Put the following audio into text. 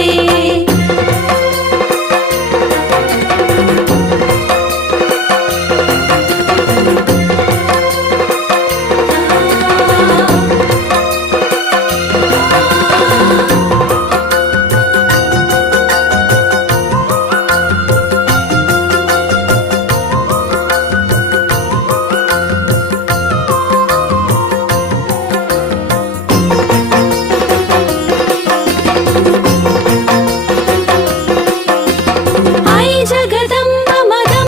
रे